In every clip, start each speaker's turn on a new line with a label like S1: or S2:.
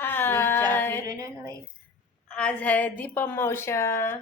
S1: हाय,
S2: नाही.
S1: आज है दीपम मावशा.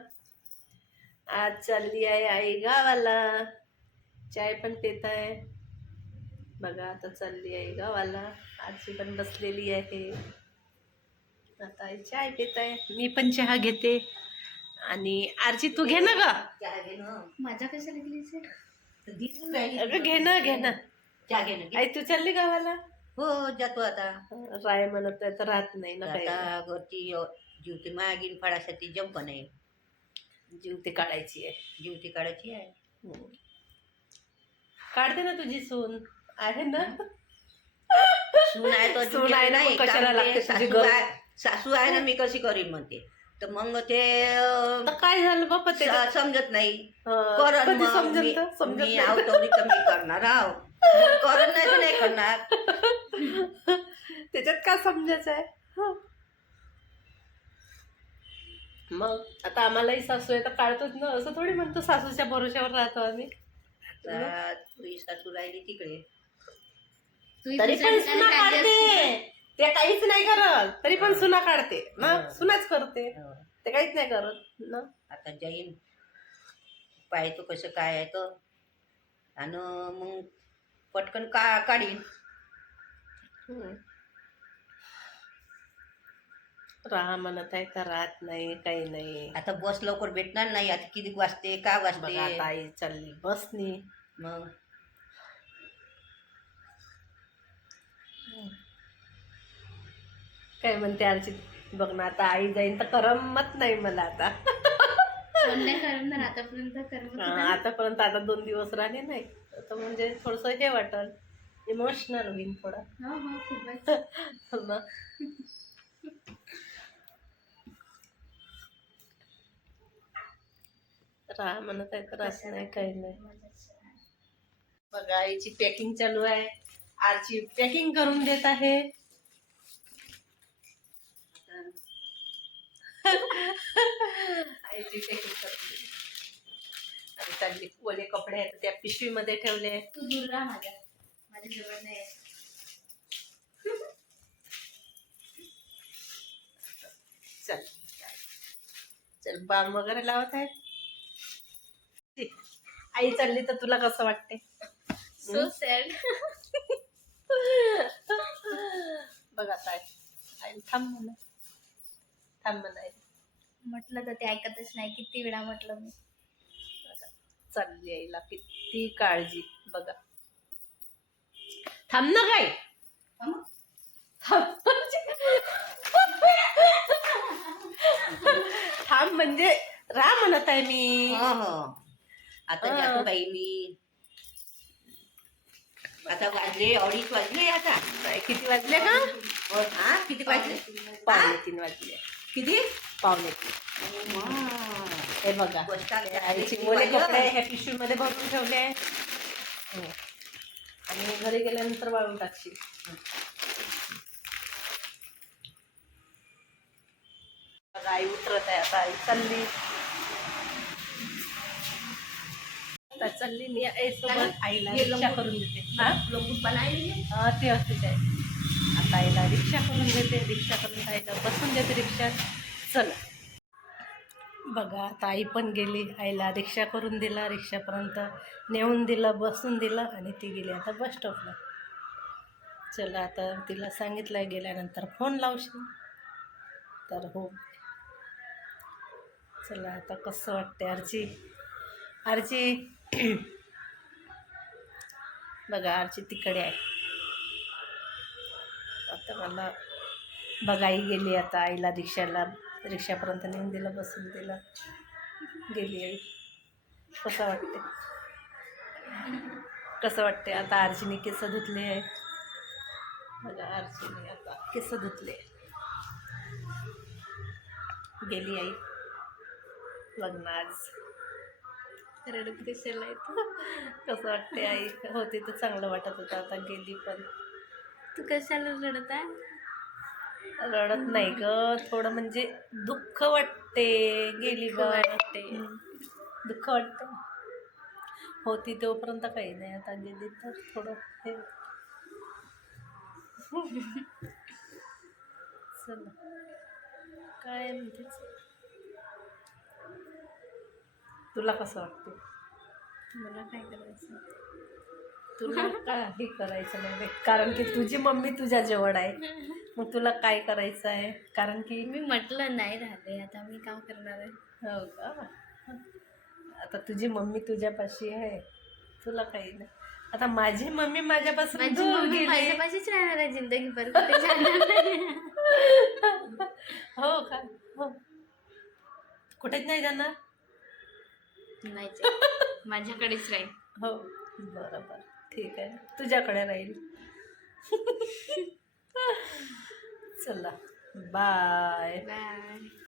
S1: आज चालली आहे आई गावाला. चाय पण पित आहे. बघा आता चालली आहे गावाला. आजी पण बसलेली आहे. आता आई चाय पित आहे. मी पण चहा घेते. आणि आरची तू घे ना ग.
S2: माझा कशा लागली
S1: अगं घे ना घे ना.
S2: चहा घे ना.
S1: आई तू चालली गावाला.
S2: हो जातो आता.
S1: राय म्हणत आहे तर राहत नाही ना काही.
S2: आता घरची जीवती मागीन फाडासाठी जंप नाही.
S1: जीवती काढायची आहे.
S2: जीवती काढायची आहे.
S1: काढते ना तुझी सून आहे ना.
S2: सून आहे तो
S1: सून आहे ना,
S2: नाही,
S1: मग कशाला
S2: कारण ते
S1: लागते तुझी
S2: सासू
S1: गरज?
S2: सासू आहे ना, मी कशी करीन म्हणते. तर मग ते
S1: तर काय झालं बाबा ते
S2: समजत नाही.
S1: कधी
S2: करण
S1: समजत
S2: मी आहो तेवढी तर मी करणार आहो. करण नाही तर नाही करणार.
S1: त्याच्यात काय समजायचं आहे. मग आता आम्हालाही सासू आहे तर काढतोच ना. असं थोडी म्हणतो सासूच्या भरोश्यावर राहतो आम्ही.
S2: आता तुझी सासू राहिली तिकडे.
S1: तरी पण सुना काढते. ते काहीच नाही करत तरी पण सुना काढते ना. सुनाच करते. ते काहीच नाही करत ना.
S2: आता जाईन पाहतो कसं काय आहे तर. आणि मग पटकन काढीन.
S1: राहा म्हणत आहे तर राहत नाही काही नाही.
S2: आता बस लवकर भेटणार नाही. आता किती वाजते काय
S1: बघा
S2: वाजते.
S1: आता आई चालली बसनी.
S2: मग
S1: काय म्हणते आरची बघ ना. आता आई जाईन तर करमत नाही मला आता. आतापर्यंत आता 2 दिवस राहिले नाही तर म्हणजे थोडस हे वाटल. इमोशनल होईन थोडा. राहा म्हणत आहे तर असं नाही काही नाही. बघा आईची पॅकिंग चालू आहे. आरची पॅकिंग करून देत आहे. आईची पॅकिंग करून आणि चालली. ओले कपडे आहेत त्या पिशवीमध्ये ठेवले.
S2: तू दूर राहा माझ्या जवळ नाही.
S1: चल चल बाम वगैरे लावत आहे. आई चालली तर तुला कसं वाटते.
S2: So sad.
S1: बघा आता आई थांब म्हणा. थांब म्हणा.
S2: म्हटलं तर ते ऐकतच नाही. किती वेळा म्हटलं मी.
S1: चालली आईला किती काळजी. बघा थांब ना काय. थांब म्हणजे राह म्हणत आहे मी.
S2: आता जातो बाई मी. आता वाजले 2:30 वाजले. आता
S1: किती वाजले का.
S2: हा किती वाजले.
S1: 2:45 वाजले.
S2: किती
S1: 2:45. हे बघा आईची
S2: किती
S1: ओले
S2: वाजले?
S1: कपडे ह्या पिशवीमध्ये भरून ठेवले आहे. आणि घरी गेल्यानंतर वाळून टाकशील. बघा आई उतरत आहे. आता आई चालली. आता चालली मी आईसोबत. आईला रिक्षा करून देते. ते असतेच आहे. आता आईला रिक्षा करून देते. रिक्षा करून आईला बसून देते रिक्षात. चला बघा आता आई पण गेली. आईला रिक्षा करून दिला. रिक्षापर्यंत नेऊन दिलं. बसून दिलं आणि ती गेली आता बस स्टॉपला. चला आता तिला सांगितलं गेल्यानंतर फोन लावशील तर हो. चला आता कसं वाटते आरची. आरची बघा आरची तिकडे आहे. आता मला बघा आई गेली. आता आईला रिक्षापर्यंत नेऊन दिलं. बसून दिलं. गेली आई. कसं वाटते. कसं वाटते. आता आरचीने केस धुतले आहे. बघा आरचीने आता केस धुतले. गेली आई. लग्न आज रडत दिसायला येतं. कसं वाटते आई. होती तर चांगलं वाटत होतं. आता गेली पण.
S2: तू कशाला रडत आहे.
S1: रडत नाही ग. थोडं म्हणजे दुःख वाटते. गेली वाटते. दुःख वाटते. होती तोपर्यंत काही नाही. आता गेली तर थोडं हे. चला काय म्हणतेच, तुला कसं वाटतं?
S3: मला काय करायचं?
S1: तुला काही करायचं नाही बाई, कारण की तुझी मम्मी तुझ्या जवळ आहे. मग तुला काय करायचं आहे? कारण की
S3: मी म्हटलं नाही राहिले, आता मी काम करणार आहे.
S1: हो का, आता तुझी मम्मी तुझ्यापाशी आहे, तुला काही नाही. आता माझी मम्मी माझ्यापासून
S3: माझी
S1: दूर
S3: मम्मी
S1: गेली.
S3: माझ्यापाशीच राहणार आहे जिंदगीभर, कुठे जाणार नाही.
S1: हो का, हो, कुठेच नाही जाणार.
S3: नाहीच, माझ्याकडेच राहील.
S1: हो बरोबर, ठीक आहे, तुझ्याकडे राहील. चला बाय.
S3: बाय.